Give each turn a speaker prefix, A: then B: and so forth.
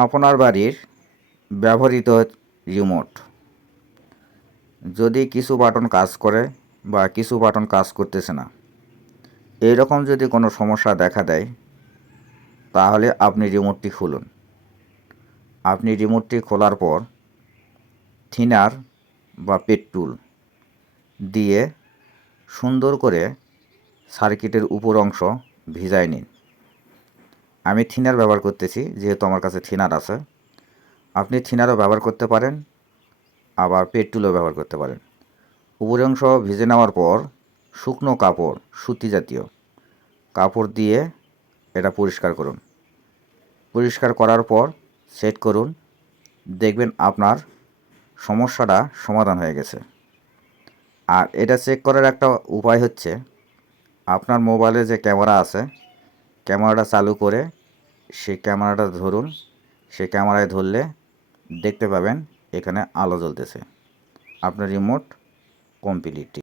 A: আপনার বাড়ির ব্যবহৃত রিমোট। যদি কিছু বাটন কাজ করে বা কিছু বাটন কাজ করতেছে না, এইরকম যদি কোনো সমস্যা দেখা দেয়, তাহলে আপনি রিমোটটি খুলুন। আপনি রিমোটটি খোলার পর থিনার বা পেট্রোল দিয়ে সুন্দর করে সার্কিটের উপর অংশ ভিজায় নিন। আমি থিনার ব্যবহার করতেছি, যেহেতু আমার কাছে থিনার আছে। আপনি থিনারও ব্যবহার করতে পারেন, আবার পেট্রোলও ব্যবহার করতে পারেন। উপরের অংশ ভিজে নেওয়ার পর শুকনো কাপড়, সুতি জাতীয় কাপড় দিয়ে এটা পরিষ্কার করুন। পরিষ্কার করার পর সেট করুন। দেখবেন আপনার সমস্যাটা সমাধান হয়ে গেছে। আর এটা চেক করার একটা উপায় হচ্ছে, আপনার মোবাইলে যে ক্যামেরা আছে, ক্যামেরাটা চালু করে সেই ক্যামেরাটা ধরুন সেই ক্যামেরায় ধরলে দেখতে পাবেন এখানে আলো জ্বলতেছে। আপনার রিমোট কমপ্লিট